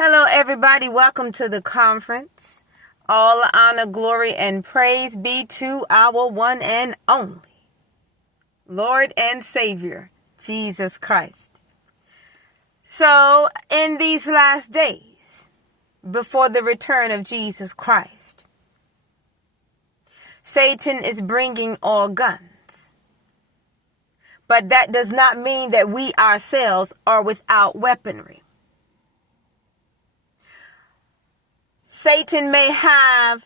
Hello, everybody. Welcome to the conference. All honor, glory, and praise be to our one and only Lord and Savior, Jesus Christ. So, in these last days, before the return of Jesus Christ, Satan is bringing all guns. But that does not mean that we ourselves are without weaponry. Satan may have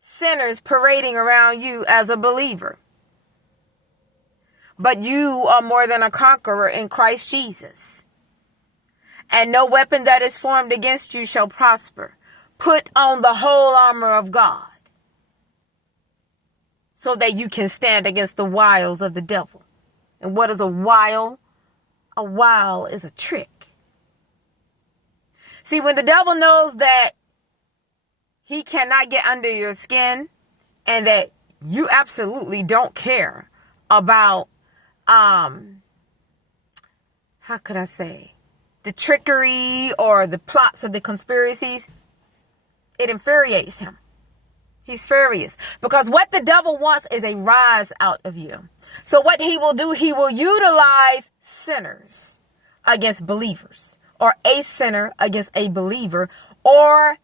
sinners parading around you as a believer. But you are more than a conqueror in Christ Jesus. And no weapon that is formed against you shall prosper. Put on the whole armor of God so that you can stand against the wiles of the devil. And what is a wile? A wile is a trick. See, when the devil knows that he cannot get under your skin and that you absolutely don't care about, how could I say, the trickery or the plots or the conspiracies, it infuriates him. He's furious because what the devil wants is a rise out of you. So what he will do, he will utilize sinners against believers, or a sinner against a believer, or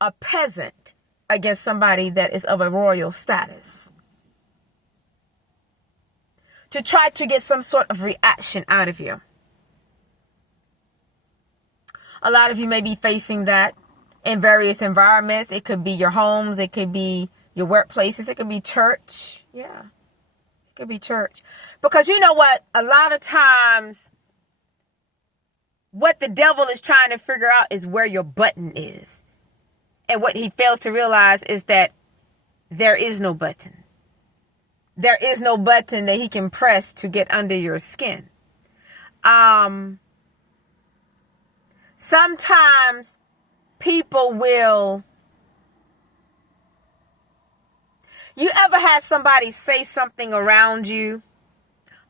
a peasant against somebody that is of a royal status, to try to get some sort of reaction out of you. A lot of you may be facing that in various environments. It could be your homes. It could be your workplaces. It could be church. Yeah, it could be church. Because you know what? A lot of times, what the devil is trying to figure out is where your button is. And what he fails to realize is that there is no button. There is no button that he can press to get under your skin. Sometimes people will... You ever had somebody say something around you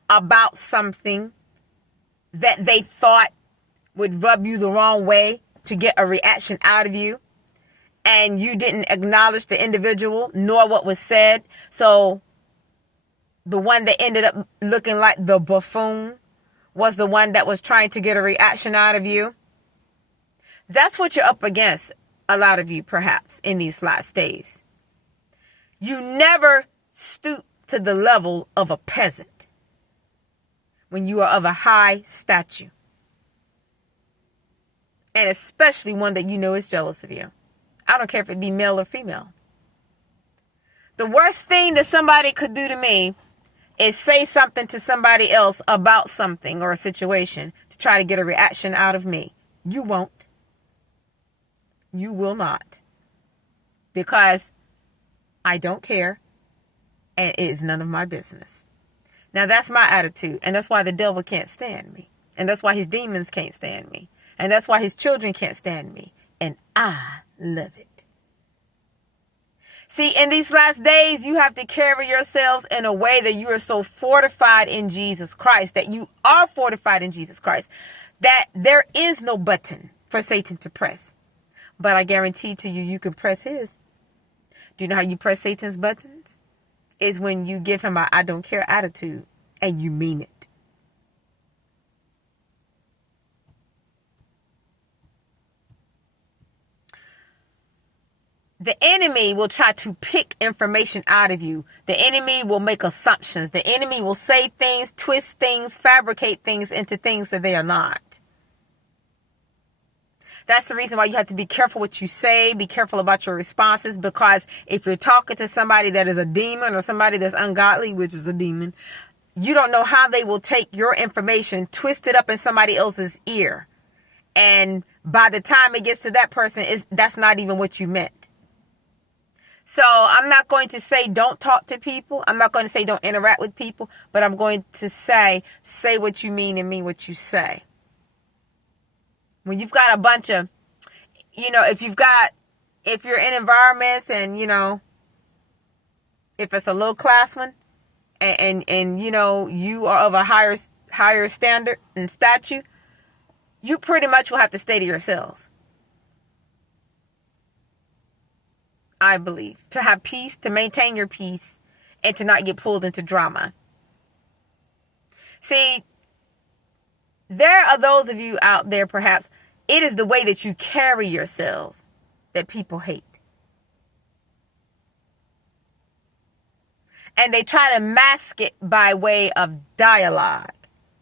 about something that they thought would rub you the wrong way to get a reaction out of you, and you didn't acknowledge the individual nor what was said? So the one that ended up looking like the buffoon was the one that was trying to get a reaction out of you. That's what you're up against, a lot of you, perhaps, in these last days. You never stoop to the level of a peasant when you are of a high stature. And especially one that you know is jealous of you. I don't care if it be male or female. The worst thing that somebody could do to me is say something to somebody else about something or a situation to try to get a reaction out of me. You won't. You will not. Because I don't care. And it is none of my business. Now that's my attitude. And that's why the devil can't stand me. And that's why his demons can't stand me. And that's why his children can't stand me. And I love it. See, in these last days, you have to carry yourselves in a way that you are so fortified in Jesus Christ, that you are fortified in Jesus Christ, that there is no button for Satan to press. But I guarantee to you, you can press his. Do you know how you press Satan's buttons? Is when you give him a I don't care attitude and you mean it. The enemy will try to pick information out of you. The enemy will make assumptions. The enemy will say things, twist things, fabricate things into things that they are not. That's the reason why you have to be careful what you say. Be careful about your responses, because if you're talking to somebody that is a demon or somebody that's ungodly, which is a demon, you don't know how they will take your information, twist it up in somebody else's ear. And by the time it gets to that person, that's not even what you meant. So I'm not going to say don't talk to people. I'm not going to say don't interact with people. But I'm going to say what you mean and mean what you say. When you've got a bunch of, if you're in environments and, if it's a low class one and you are of a higher standard and stature, you pretty much will have to stay to yourselves. I believe. To have peace, to maintain your peace, and to not get pulled into drama. See, there are those of you out there, perhaps, it is the way that you carry yourselves that people hate. And they try to mask it by way of dialogue.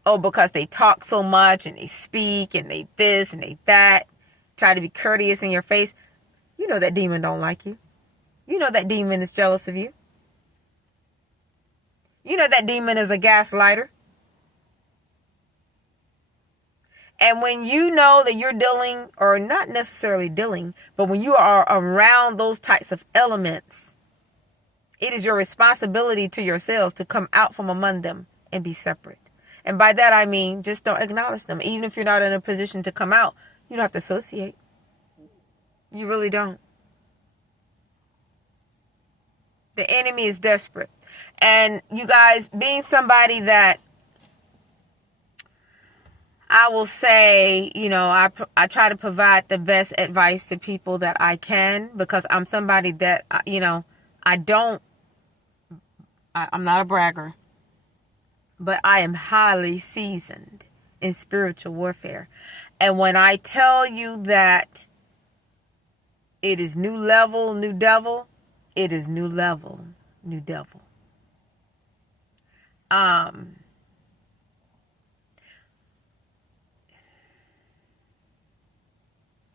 Oh, because they talk so much and they speak and they this and they that. Try to be courteous in your face. You know that demon don't like you. You know that demon is jealous of you. You know that demon is a gaslighter. And when you know that you're dealing, or not necessarily dealing, but when you are around those types of elements, it is your responsibility to yourselves to come out from among them and be separate. And by that I mean, just don't acknowledge them. Even if you're not in a position to come out, you don't have to associate. You really don't. The enemy is desperate. And you guys, being somebody that I will say, I try to provide the best advice to people that I can, because I'm somebody that, I'm not a bragger, but I am highly seasoned in spiritual warfare. And when I tell you that it is new level, new devil, it is new level, new devil.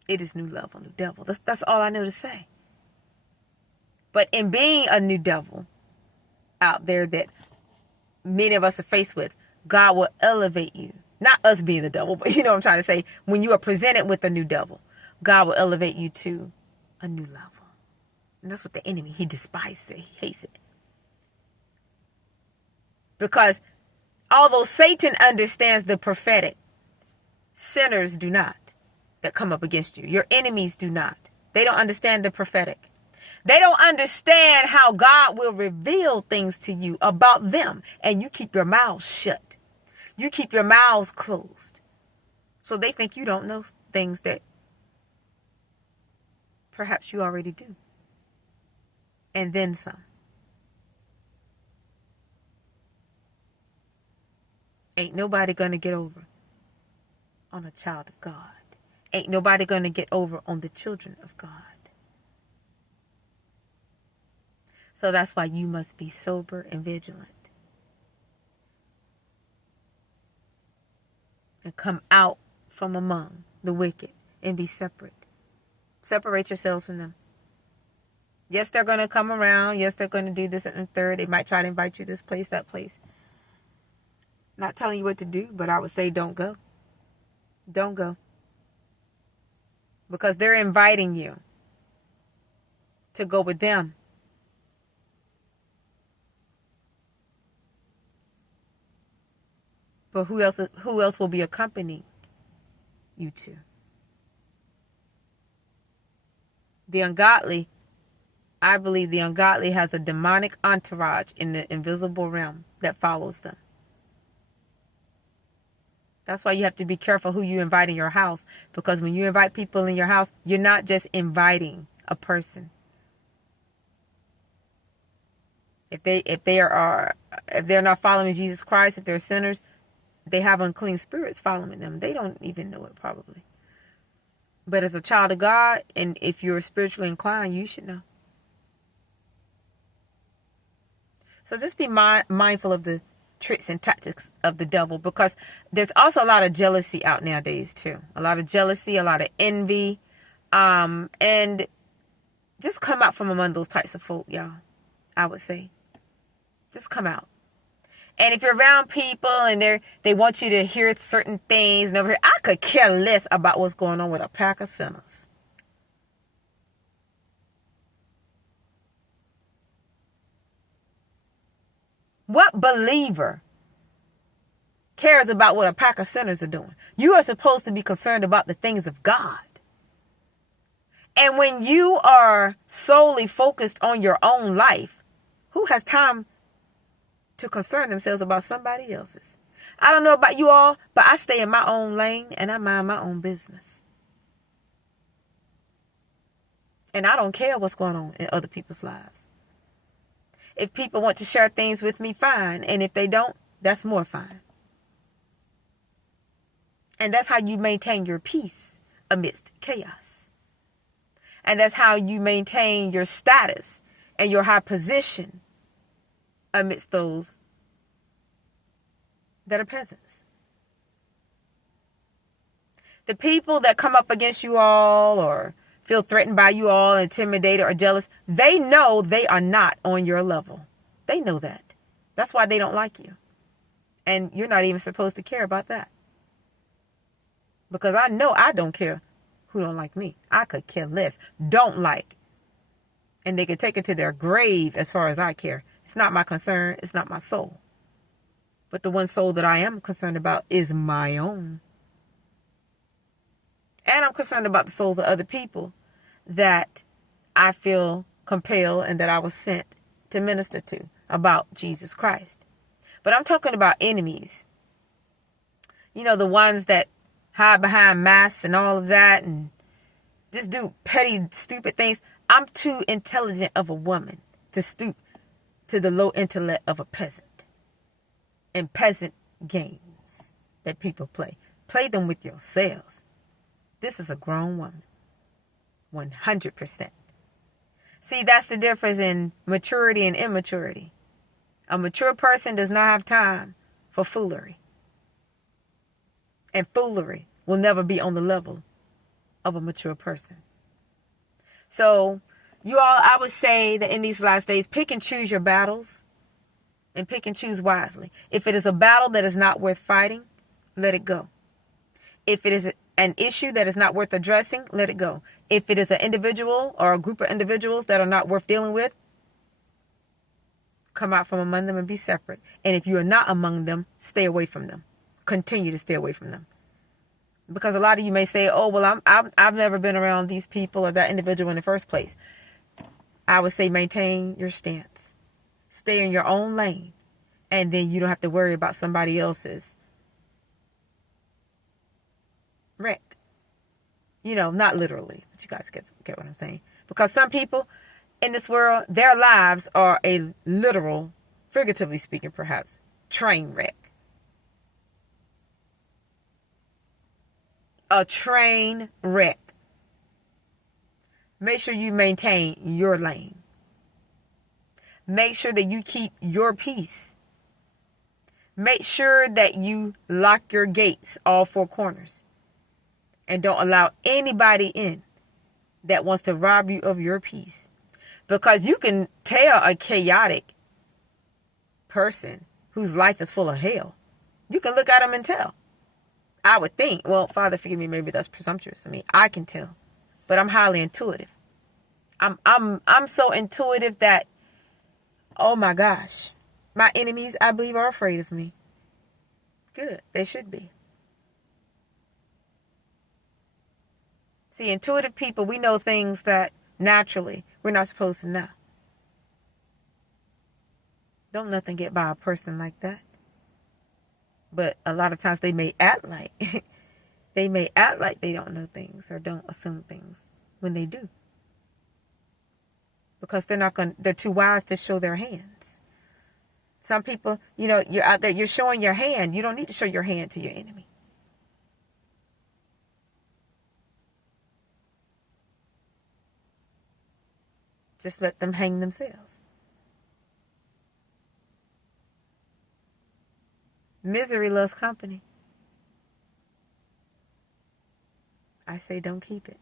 It is new level, new devil. That's all I know to say. But in being a new devil out there that many of us are faced with, God will elevate you. Not us being the devil, but you know what I'm trying to say. When you are presented with a new devil, God will elevate you to a new level. And that's what the enemy, he despises it. He hates it. Because although Satan understands the prophetic, sinners do not, that come up against you. Your enemies do not. They don't understand the prophetic. They don't understand how God will reveal things to you about them. And you keep your mouths shut. You keep your mouths closed. So they think you don't know things that perhaps you already do. And then some. Ain't nobody gonna get over on a child of God. Ain't nobody gonna get over on the children of God. So that's why you must be sober and vigilant. And come out from among the wicked and be separate. Separate yourselves from them. Yes, they're going to come around. Yes, they're going to do this and the third. They might try to invite you this place, that place. Not telling you what to do, but I would say don't go. Don't go. Because they're inviting you to go with them. But who else will be accompanying you to? The ungodly, I believe the ungodly has a demonic entourage in the invisible realm that follows them. That's why you have to be careful who you invite in your house. Because when you invite people in your house, you're not just inviting a person. If they're not following Jesus Christ, if they're sinners, they have unclean spirits following them. They don't even know it probably. But as a child of God, and if you're spiritually inclined, you should know. So just be mindful of the tricks and tactics of the devil, because there's also a lot of jealousy out nowadays too. A lot of jealousy, a lot of envy. And just come out from among those types of folk, y'all. I would say. Just come out. And if you're around people and they want you to hear certain things and over here, I could care less about what's going on with a pack of sinners. What believer cares about what a pack of sinners are doing? You are supposed to be concerned about the things of God. And when you are solely focused on your own life, who has time to concern themselves about somebody else's? I don't know about you all, but I stay in my own lane and I mind my own business. And I don't care what's going on in other people's lives. If people want to share things with me, fine. And if they don't, that's more fine. And that's how you maintain your peace amidst chaos. And that's how you maintain your status and your high position amidst those that are peasants. The people that come up against you all or feel threatened by you all, intimidated or jealous, they know they are not on your level. They know that. That's why they don't like you. And you're not even supposed to care about that. Because I know I don't care who don't like me. I could care less. Don't like. And they could take it to their grave as far as I care. It's not my concern. It's not my soul. But the one soul that I am concerned about is my own. And I'm concerned about the souls of other people that I feel compelled and that I was sent to minister to about Jesus Christ. But I'm talking about enemies. You know, the ones that hide behind masks and all of that and just do petty, stupid things. I'm too intelligent of a woman to stoop to the low intellect of a peasant. And peasant games that people play. Play them with yourselves. This is a grown woman. 100%. See, that's the difference in maturity and immaturity. A mature person does not have time for foolery. And foolery will never be on the level of a mature person. So, you all, I would say that in these last days, pick and choose your battles. And pick and choose wisely. If it is a battle that is not worth fighting, let it go. If it is an issue that is not worth addressing, let it go. If it is an individual or a group of individuals that are not worth dealing with, come out from among them and be separate. And if you are not among them, stay away from them. Continue to stay away from them. Because a lot of you may say, oh, well, I've never been around these people or that individual in the first place. I would say maintain your stance. Stay in your own lane. And then you don't have to worry about somebody else's wreck. You know, not literally. But you guys get what I'm saying. Because some people in this world, their lives are a literal, figuratively speaking perhaps, train wreck. A train wreck. Make sure you maintain your lane. Make sure that you keep your peace. Make sure that you lock your gates, all four corners. And don't allow anybody in that wants to rob you of your peace. Because you can tell a chaotic person whose life is full of hell. You can look at them and tell. I would think, well, Father, forgive me, maybe that's presumptuous of me. I can tell. But I'm highly intuitive. I'm so intuitive that, oh my gosh, my enemies, I believe, are afraid of me. Good. They should be. See, intuitive people, we know things that naturally we're not supposed to know. Don't nothing get by a person like that. But a lot of times they may act like they don't know things or don't assume things when they do. Because they're too wise to show their hands. Some people, you know, you're out there, you're showing your hand. You don't need to show your hand to your enemy. Just let them hang themselves. Misery loves company. I say don't keep it.